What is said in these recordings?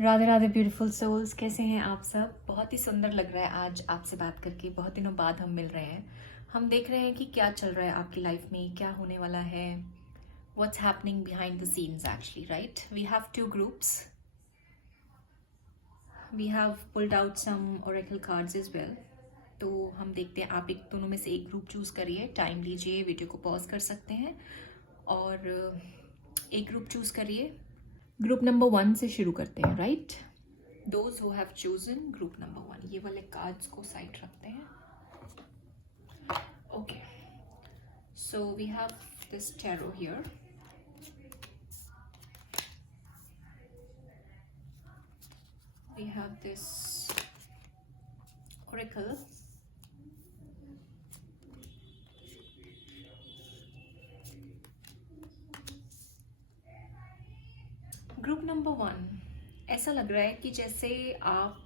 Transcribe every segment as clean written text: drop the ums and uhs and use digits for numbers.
Radhe Radhe beautiful souls, कैसे हैं आप सब। बहुत ही सुंदर लग रहा है आज आपसे बात करके। बहुत दिनों बाद हम मिल रहे हैं। हम देख रहे हैं कि क्या चल रहा है आपकी लाइफ में, क्या होने वाला है, what's happening behind the scenes actually, right. We have two groups, we have pulled out some oracle cards as well. तो हम देखते हैं, आप एक दोनों में से एक ग्रुप चूज करिए, टाइम लीजिए, वीडियो को पॉज कर सकते हैं और एक ग्रुप चूज करिए। ग्रुप नंबर 1 से शुरू करते हैं, right. Those who have chosen group number 1, ये वाले कार्ड्स को साइड रखते हैं। Okay, so we have this tarot here. We have this oracle, group number 1। ऐसा लग रहा है कि जैसे आप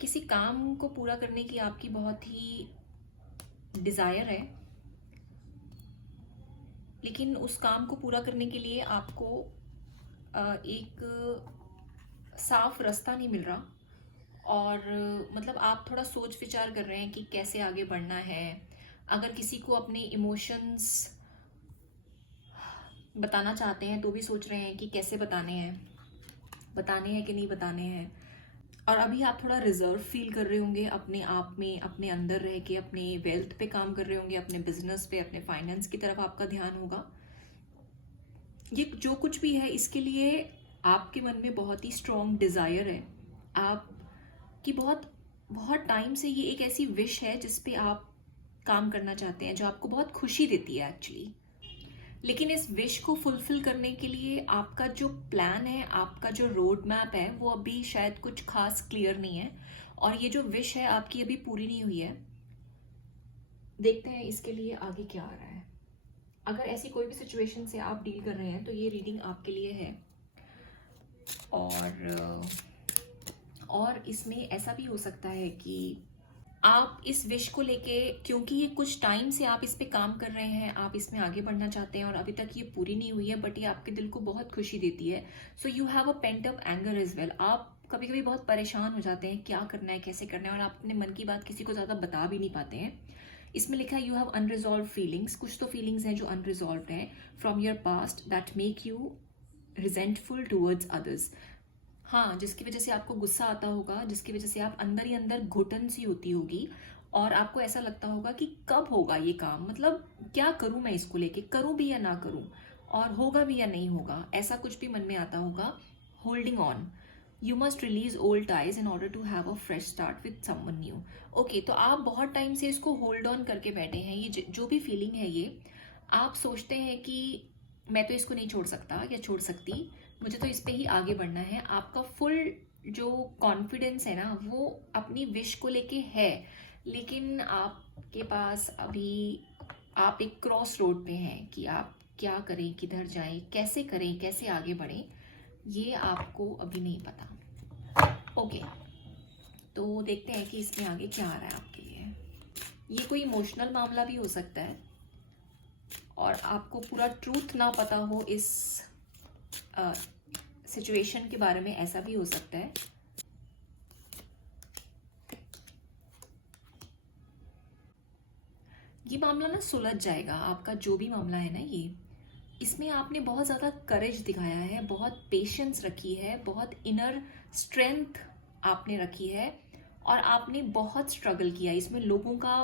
किसी काम को पूरा करने की आपकी बहुत ही डिजायर है, लेकिन उस काम को पूरा करने के लिए आपको एक साफ रास्ता नहीं मिल रहा। और मतलब आप थोड़ा सोच विचार कर रहे हैं कि कैसे आगे बढ़ना है। अगर किसी को अपने इमोशंस बताना चाहते हैं तो भी सोच रहे हैं कि कैसे बताने हैं कि नहीं बताने हैं। और अभी आप थोड़ा रिजर्व फील कर रहे होंगे अपने आप में, अपने अंदर रह के अपने वेल्थ पे काम कर रहे होंगे, अपने बिजनेस पे, अपने फाइनेंस की तरफ आपका ध्यान होगा। ये जो कुछ भी है, इसके लिए आपके मन में बहुत ही स्ट्रॉन्ग डिजायर है। आप कि बहुत बहुत टाइम से ये एक ऐसी विश है जिस पे आप काम करना चाहते हैं, जो आपको बहुत खुशी देती है एक्चुअली। लेकिन इस विश को फुलफिल करने के लिए आपका जो प्लान है, आपका जो रोड मैप है, वो अभी शायद कुछ खास क्लियर नहीं है। और ये जो विश है आपकी अभी पूरी नहीं हुई है। देखते हैं इसके लिए आगे क्या आ रहा है। अगर ऐसी कोई भी सिचुएशन से आप डील कर रहे हैं तो ये रीडिंग आपके लिए है। और इसमें ऐसा भी हो सकता है कि आप इस विश को लेके, क्योंकि ये कुछ टाइम से आप इस पे काम कर रहे हैं, आप इसमें आगे बढ़ना चाहते हैं और अभी तक ये पूरी नहीं हुई है, बट ये आपके दिल को बहुत खुशी देती है। So you have a pent up anger as well. आप कभी कभी बहुत परेशान हो जाते हैं, क्या करना है, कैसे करना है, और आप अपने मन की बात किसी को ज्यादा बता भी नहीं पाते हैं। इसमें लिखा है यू हैव अनरिजॉल्व फीलिंग्स। कुछ तो फीलिंग्स हैं जो अनरिजॉल्व हैं from your past that make you resentful towards others. हाँ, जिसकी वजह से आपको गुस्सा आता होगा, जिसकी वजह से आप अंदर ही अंदर घुटन सी होती होगी और आपको ऐसा लगता होगा कि कब होगा ये काम, मतलब क्या करूं मैं इसको लेके, करूं भी या ना करूं, और होगा भी या नहीं होगा, ऐसा कुछ भी मन में आता होगा। Holding on, you must release old ties in order to have a fresh start with someone new. Okay, तो आप बहुत टाइम से इसको होल्ड ऑन करके बैठे हैं। ये जो भी फीलिंग है, ये आप सोचते हैं कि मैं तो इसको नहीं छोड़ सकता या छोड़ सकती, मुझे तो इस पे ही आगे बढ़ना है। आपका फुल जो कॉन्फिडेंस है ना, वो अपनी विश को लेके है, लेकिन आपके पास अभी आप एक क्रॉस रोड पे हैं कि आप क्या करें, किधर जाएं, कैसे करें, कैसे आगे बढ़ें, ये आपको अभी नहीं पता। ओके, तो देखते हैं कि इसमें आगे क्या आ रहा है आपके लिए। ये कोई इमोशनल मामला भी हो सकता है और आपको पूरा ट्रूथ ना पता हो इस सिचुएशन के बारे में, ऐसा भी हो सकता है। ये मामला ना सुलझ जाएगा, आपका जो भी मामला है ना, ये इसमें आपने बहुत ज़्यादा करेज दिखाया है, बहुत पेशेंस रखी है, बहुत इनर स्ट्रेंथ आपने रखी है, और आपने बहुत स्ट्रगल किया। इसमें लोगों का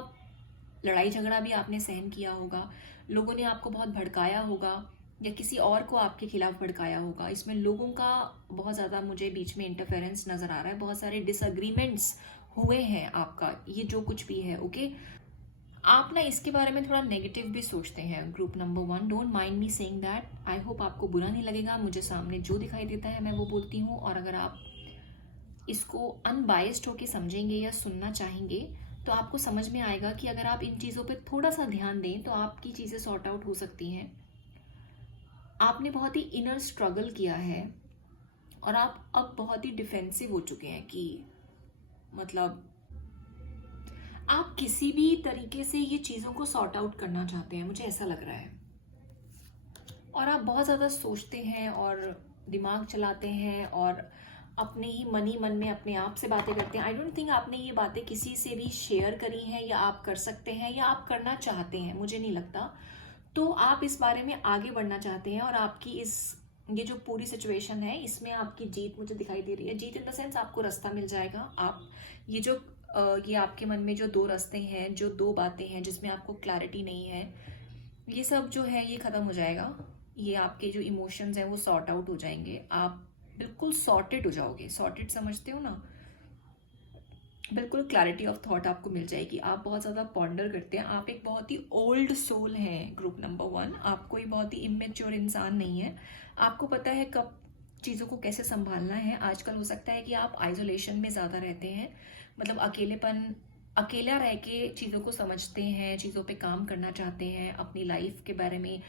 लड़ाई झगड़ा भी आपने सहन किया होगा, लोगों ने आपको बहुत भड़काया होगा या किसी और को आपके खिलाफ भड़काया होगा। इसमें लोगों का बहुत ज़्यादा मुझे बीच में इंटरफेरेंस नज़र आ रहा है, बहुत सारे डिसएग्रीमेंट्स हुए हैं आपका, ये जो कुछ भी है। ओके, आप ना इसके बारे में थोड़ा नेगेटिव भी सोचते हैं। Group number 1, don't mind me saying that. I hope आपको बुरा नहीं लगेगा, मुझे सामने जो दिखाई देता है मैं वो बोलती हूँ। और अगर आप इसको अनबायस्ड होके समझेंगे या सुनना चाहेंगे तो आपको समझ में आएगा कि अगर आप इन चीज़ों पे थोड़ा सा ध्यान दें तो आपकी चीज़ें सॉर्ट आउट हो सकती हैं। आपने बहुत ही इनर स्ट्रगल किया है और आप अब बहुत ही डिफेंसिव हो चुके हैं कि मतलब आप किसी भी तरीके से ये चीज़ों को सॉर्ट आउट करना चाहते हैं, मुझे ऐसा लग रहा है। और आप बहुत ज़्यादा सोचते हैं और दिमाग चलाते हैं और अपने ही मन ही मन में अपने आप से बातें करते हैं। आई डोंट थिंक आपने ये बातें किसी से भी शेयर करी हैं, या आप कर सकते हैं, या आप करना चाहते हैं, मुझे नहीं लगता। तो आप इस बारे में आगे बढ़ना चाहते हैं, और आपकी ये जो पूरी सिचुएशन है इसमें आपकी जीत मुझे दिखाई दे रही है। जीत इन द सेंस आपको रास्ता मिल जाएगा। आप ये आपके मन में जो दो रास्ते हैं, जो दो बातें हैं जिसमें आपको क्लैरिटी नहीं है, ये सब जो है ये खत्म हो जाएगा। ये आपके जो इमोशंस हैं वो सॉर्ट आउट हो जाएंगे। आप बिल्कुल सॉर्टेड हो जाओगे। सॉर्टेड समझते हो ना? बिल्कुल क्लैरिटी ऑफ थॉट आपको मिल जाएगी। आप बहुत ज़्यादा पॉन्डर करते हैं। आप एक बहुत ही ओल्ड सोल हैं ग्रुप नंबर 1। आप कोई बहुत ही इमेच्योर इंसान नहीं है। आपको पता है कब चीज़ों को कैसे संभालना है। आजकल हो सकता है कि आप आइसोलेशन में ज़्यादा रहते हैं, मतलब अकेला रह के चीज़ों को समझते हैं, चीज़ों पे काम करना चाहते हैं, अपनी लाइफ के बारे में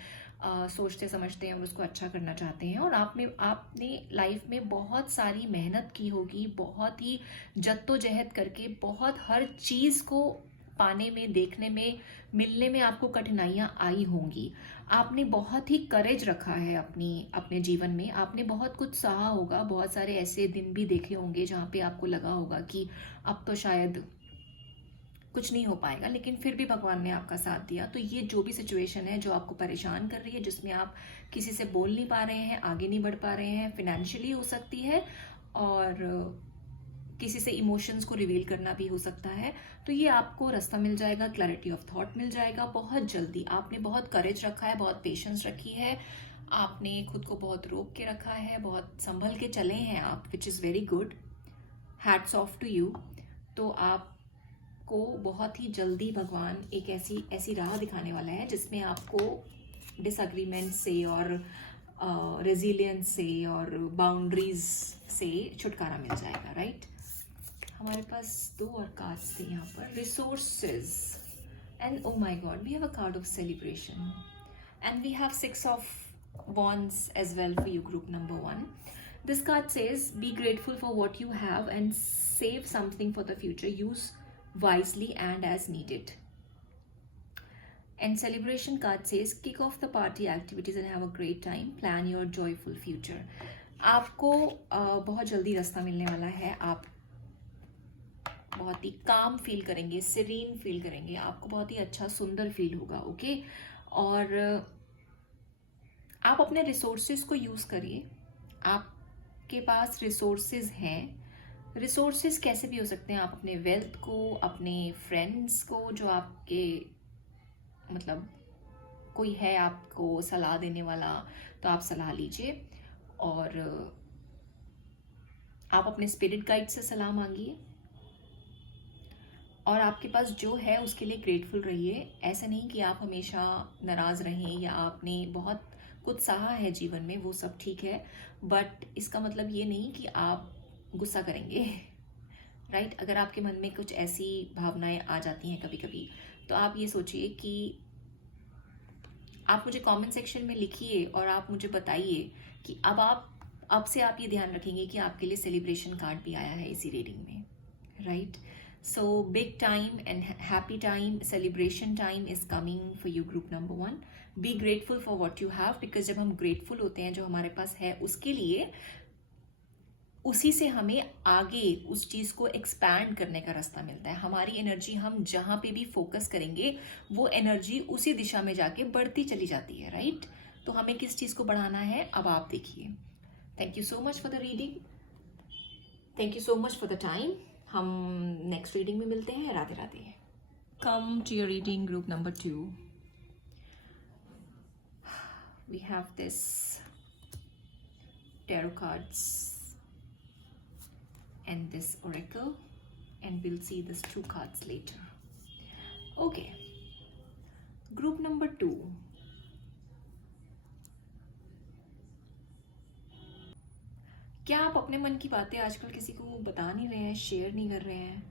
सोचते समझते हैं और उसको अच्छा करना चाहते हैं। और आपने लाइफ में बहुत सारी मेहनत की होगी, बहुत ही जद्दोजहद करके, बहुत हर चीज़ को पाने में, देखने में, मिलने में आपको कठिनाइयाँ आई होंगी। आपने बहुत ही करेज रखा है अपने जीवन में। आपने बहुत कुछ सहा होगा। बहुत सारे ऐसे दिन भी देखे होंगे जहाँ पे आपको लगा होगा कि अब तो शायद कुछ नहीं हो पाएगा, लेकिन फिर भी भगवान ने आपका साथ दिया। तो ये जो भी सिचुएशन है जो आपको परेशान कर रही है, जिसमें आप किसी से बोल नहीं पा रहे हैं, आगे नहीं बढ़ पा रहे हैं, फिनेंशियली हो सकती है, और किसी से इमोशंस को रिवील करना भी हो सकता है, तो ये आपको रास्ता मिल जाएगा, क्लैरिटी ऑफ थॉट मिल जाएगा बहुत जल्दी। आपने बहुत करेज रखा है, बहुत पेशेंस रखी है, आपने खुद को बहुत रोक के रखा है, बहुत संभल के चले हैं आप, which is very good. Hats off to you. तो आपको बहुत ही जल्दी भगवान एक ऐसी राह दिखाने वाला है जिसमें आपको डिसएग्रीमेंट से और रेजिलियंस से और बाउंड्रीज से छुटकारा मिल जाएगा, राइट? हमारे पास 2 और कार्ड्स थे यहाँ पर, resources and oh my god we have a card of celebration and we have 6 of wands as well for you, group number 1. This card says be grateful for what you have and save something for the future. Use wisely and as needed. And celebration card says kick off the party activities and have a great time. Plan your joyful future. आपको बहुत जल्दी रास्ता मिलने वाला है। आप बहुत ही काम फील करेंगे, सीरीन फील करेंगे, आपको बहुत ही अच्छा सुंदर फील होगा, ओके? और आप अपने रिसोर्सेज को यूज़ करिए। आपके पास रिसोर्सेज हैं। रिसोर्सेज कैसे भी हो सकते हैं। आप अपने वेल्थ को, अपने फ्रेंड्स को, जो आपके मतलब कोई है आपको सलाह देने वाला, तो आप सलाह लीजिए। और आप अपने स्पिरिट गाइड से सलाह मांगिए, और आपके पास जो है उसके लिए ग्रेटफुल रहिए। ऐसा नहीं कि आप हमेशा नाराज़ रहें, या आपने बहुत कुछ सहा है जीवन में, वो सब ठीक है, बट इसका मतलब ये नहीं कि आप गुस्सा करेंगे, राइट? अगर आपके मन में कुछ ऐसी भावनाएं आ जाती हैं कभी कभी, तो आप ये सोचिए कि आप मुझे कमेंट सेक्शन में लिखिए और आप मुझे बताइए कि अब से आप ये ध्यान रखेंगे कि आपके लिए सेलिब्रेशन कार्ड भी आया है इसी रीडिंग में, right? So big time and happy time, celebration time is coming for you, group number 1. Be grateful for what you have, because जब हम grateful होते हैं जो हमारे पास है उसके लिए, उसी से हमें आगे उस चीज़ को एक्सपैंड करने का रास्ता मिलता है। हमारी एनर्जी हम जहाँ पे भी फोकस करेंगे, वो एनर्जी उसी दिशा में जाके बढ़ती चली जाती है, राइट? तो हमें किस चीज़ को बढ़ाना है, अब आप देखिए। Thank you so much for the reading, thank you so much for the time. हम नेक्स्ट रीडिंग में मिलते हैं। Radhe Radhe. Come to your reading, group number 2. We have this tarot cards and this oracle, and we'll see these 2 cards later. Okay, group number 2. क्या आप अपने मन की बातें आजकल किसी को बता नहीं रहे हैं, शेयर नहीं कर रहे हैं,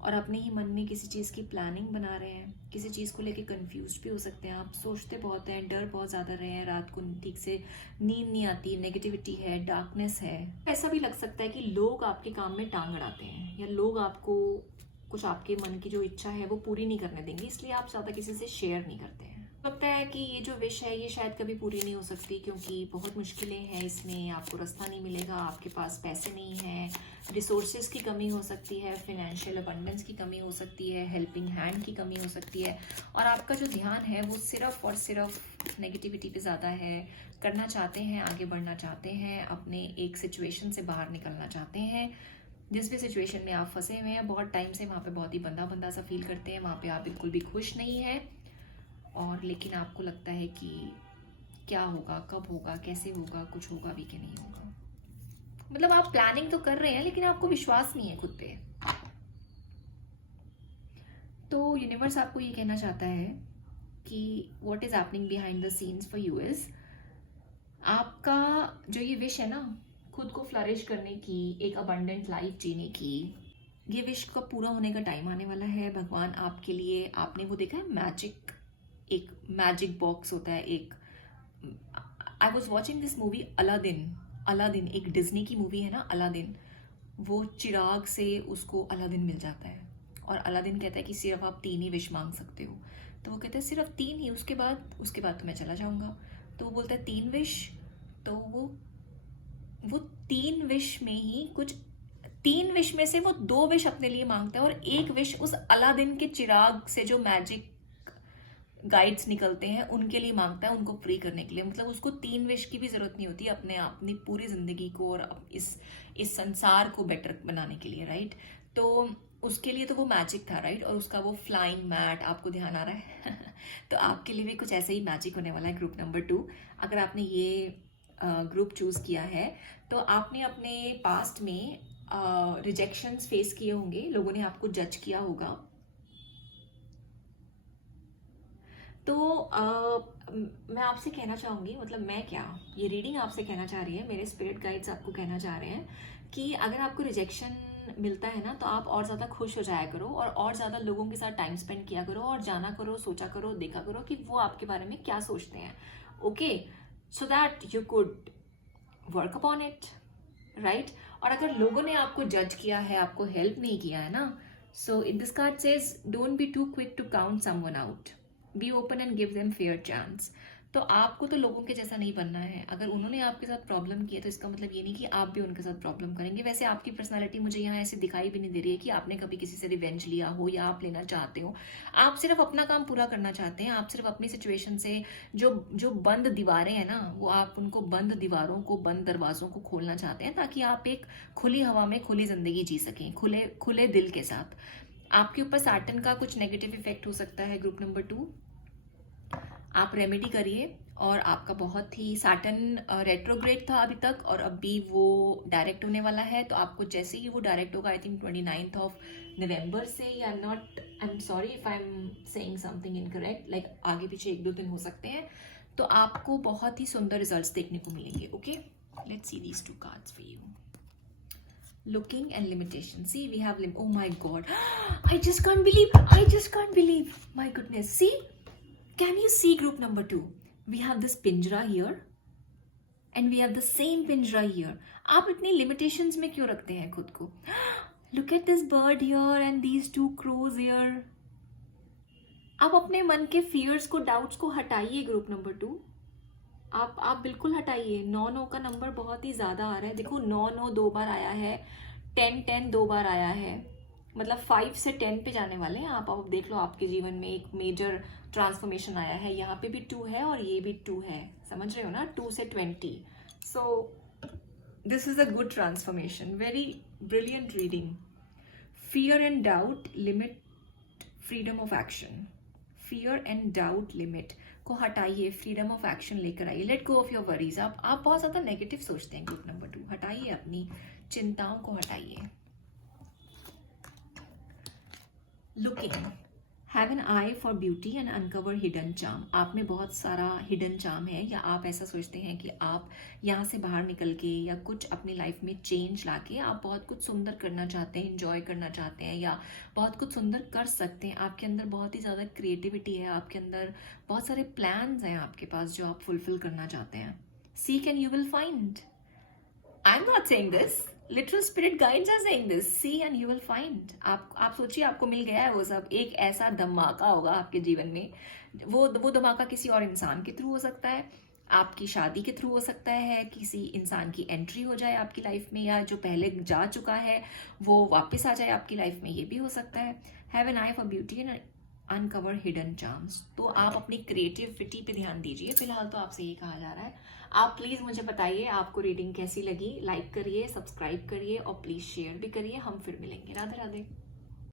और अपने ही मन में किसी चीज़ की प्लानिंग बना रहे हैं? किसी चीज़ को लेके कंफ्यूज भी हो सकते हैं आप, सोचते बहुत हैं, डर बहुत ज़्यादा रहे हैं, रात को ठीक से नींद नहीं आती, नेगेटिविटी है, डार्कनेस है। ऐसा भी लग सकता है कि लोग आपके काम में टांग अड़ाते हैं, या लोग आपको कुछ आपके मन की जो इच्छा है वो पूरी नहीं करने देंगे, इसलिए आप ज़्यादा किसी से शेयर नहीं करते हैं। लगता है कि ये जो विश है ये शायद कभी पूरी नहीं हो सकती, क्योंकि बहुत मुश्किलें हैं इसमें, आपको रास्ता नहीं मिलेगा, आपके पास पैसे नहीं हैं, रिसोर्सेज की कमी हो सकती है, फिनेंशियल अबंडेंस की कमी हो सकती है, हेल्पिंग हैंड की कमी हो सकती है, और आपका जो ध्यान है वो सिर्फ और सिर्फ नेगेटिविटी पे ज़्यादा है। करना चाहते हैं, आगे बढ़ना चाहते हैं, अपने एक सिचुएशन से बाहर निकलना चाहते हैं, जिस भी सिचुएशन में आप फंसे हुए हैं बहुत टाइम से, वहाँ पे बहुत ही बंदा बंदा सा फील करते हैं, वहाँ पे आप बिल्कुल भी खुश नहीं है, और लेकिन आपको लगता है कि क्या होगा, कब होगा, कैसे होगा, कुछ होगा भी कि नहीं होगा। मतलब आप प्लानिंग तो कर रहे हैं लेकिन आपको विश्वास नहीं है खुद पे। तो यूनिवर्स आपको ये कहना चाहता है कि what is happening behind the scenes for you is, आपका जो ये विश है ना, खुद को फ्लरिश करने की, एक अबंडेंट लाइफ जीने की, ये विश का पूरा होने का टाइम आने वाला है। भगवान आपके लिए, आपने वो देखा है मैजिक, एक मैजिक बॉक्स होता है एक, I was watching this movie Aladdin, Aladdin एक डिज्नी की मूवी है ना अलादीन, वो चिराग से उसको अलादीन मिल जाता है, और अलादीन कहता है कि सिर्फ आप 3 ही विश मांग सकते हो, तो वो कहते हैं सिर्फ 3 ही, उसके बाद तो मैं चला जाऊंगा। तो वो बोलता है 3 विश, तो वो 3 विश में ही कुछ, 3 विश में से वो 2 विश अपने लिए मांगता है, और एक विश उस अलादीन के चिराग से जो मैजिक गाइड्स निकलते हैं उनके लिए मांगता है, उनको फ्री करने के लिए। मतलब उसको 3 विश की भी जरूरत नहीं होती अपने अपनी पूरी जिंदगी को और इस संसार को बेटर बनाने के लिए, राइट। तो उसके लिए तो वो मैजिक था, राइट, और उसका वो फ्लाइंग मैट, आपको ध्यान आ रहा है तो आपके लिए भी कुछ ऐसे ही मैजिक होने वाला है ग्रुप नंबर 2। अगर आपने ये ग्रुप चूज किया है तो आपने अपने पास्ट में रिजेक्शंस फेस किए होंगे, लोगों ने आपको जज किया होगा। तो मैं आपसे कहना चाहूँगी, मतलब मैं क्या, ये रीडिंग आपसे कहना चाह रही है, मेरे स्पिरिट गाइड्स आपको कहना चाह रहे हैं कि अगर आपको रिजेक्शन मिलता है ना तो आप और ज़्यादा खुश हो जाया करो, और ज़्यादा लोगों के साथ टाइम स्पेंड किया करो, और जाना करो, सोचा करो, देखा करो कि वो आपके बारे में क्या सोचते हैं, okay, so that you could work upon it, right. और अगर लोगों ने आपको जज किया है, आपको हेल्प नहीं किया है ना, so in this card says don't be too quick to count someone out, be open and give them fair chance. तो आपको तो लोगों के जैसा नहीं बनना है। अगर उन्होंने आपके साथ प्रॉब्लम की है तो इसका मतलब ये नहीं कि आप भी उनके साथ प्रॉब्लम करेंगे। वैसे आपकी पर्सनालिटी मुझे यहाँ ऐसे दिखाई भी नहीं दे रही है कि आपने कभी किसी से रिवेंज लिया हो या आप लेना चाहते हो। आप सिर्फ अपना काम पूरा करना चाहते हैं। आप सिर्फ अपनी सिचुएशन से जो जो बंद दीवारें हैं ना, वो आप उनको बंद दीवारों को, बंद दरवाजों को खोलना चाहते हैं, ताकि आप एक खुली हवा में खुली जिंदगी जी सकें, खुले खुले दिल के साथ। आपके ऊपर सैटर्न का कुछ नेगेटिव इफेक्ट हो सकता है ग्रुप नंबर 2, आप रेमेडी करिए। और आपका बहुत ही सैटर्न रेट्रोग्रेड था अभी तक, और अभी वो डायरेक्ट होने वाला है। तो आपको जैसे ही वो डायरेक्ट होगा, I think 29th of November से, या not, I am sorry if I am saying something incorrect, like आगे पीछे 1-2 दिन हो सकते हैं, तो आपको बहुत ही सुंदर रिजल्ट्स देखने को मिलेंगे। Okay, let's see these 2 cards for you. Looking and limitation. See, we have oh my god, I just can't believe, my goodness. See, can you see group number 2? We have this pinjra here and we have the same pinjra here. आप इतनी limitations में क्यों रखते हैं खुद को? Look at this bird here and these 2 crows here. आप अपने मन के fears को, doubts को हटाइए ग्रुप नंबर 2। आप बिल्कुल हटाइए। 9-9 का नंबर बहुत ही ज्यादा आ रहा है। देखो 9-9 2 बार आया है, 10-10 2 बार आया है, मतलब 5 से 10 पे जाने वाले हैं आप। अब देख लो आपके जीवन में एक मेजर ट्रांसफॉर्मेशन आया है। यहाँ पे भी 2 है और ये भी 2 है, समझ रहे हो ना, 2 से 20। So this is a good transformation, very brilliant reading. Fear and doubt limit freedom of action. Fear and doubt limit को हटाइए, फ्रीडम ऑफ एक्शन लेकर आइए। Let go of your worries. आप बहुत ज्यादा नेगेटिव सोचते हैं ग्रुप नंबर 2, हटाइए, अपनी चिंताओं को हटाइए। Looking, have an I for beauty and uncover hidden charm. आप में बहुत सारा हिडन चार्म है, या आप ऐसा सोचते हैं कि आप यहाँ से बाहर निकल के या कुछ अपनी लाइफ में चेंज लाके आप बहुत कुछ सुंदर करना चाहते हैं, इंजॉय करना चाहते हैं, या बहुत कुछ सुंदर कर सकते हैं। आपके अंदर बहुत ही ज़्यादा क्रिएटिविटी है, आपके अंदर बहुत सारे प्लान्स हैं आपके पास जो आप फुलफिल करना चाहते हैं। Seek and you will find. I am not saying this, literal spirit guides are saying this, see and you will find. आप सोचिए, आपको मिल गया है वो सब। एक ऐसा धमाका होगा आपके जीवन में वो धमाका किसी और इंसान के थ्रू हो सकता है, आपकी शादी के थ्रू हो सकता है, किसी इंसान की एंट्री हो जाए आपकी लाइफ में, या जो पहले जा चुका है वो वापस आ जाए आपकी लाइफ में, ये भी हो सकता है। Have an I for beauty and uncover hidden charms. तो आप अपनी क्रिएटिविटी पे ध्यान दीजिए, फिलहाल तो आपसे ये कहा जा रहा है। आप प्लीज़ मुझे बताइए आपको रीडिंग कैसी लगी, लाइक करिए, सब्सक्राइब करिए और प्लीज़ शेयर भी करिए। हम फिर मिलेंगे। राधे राधे।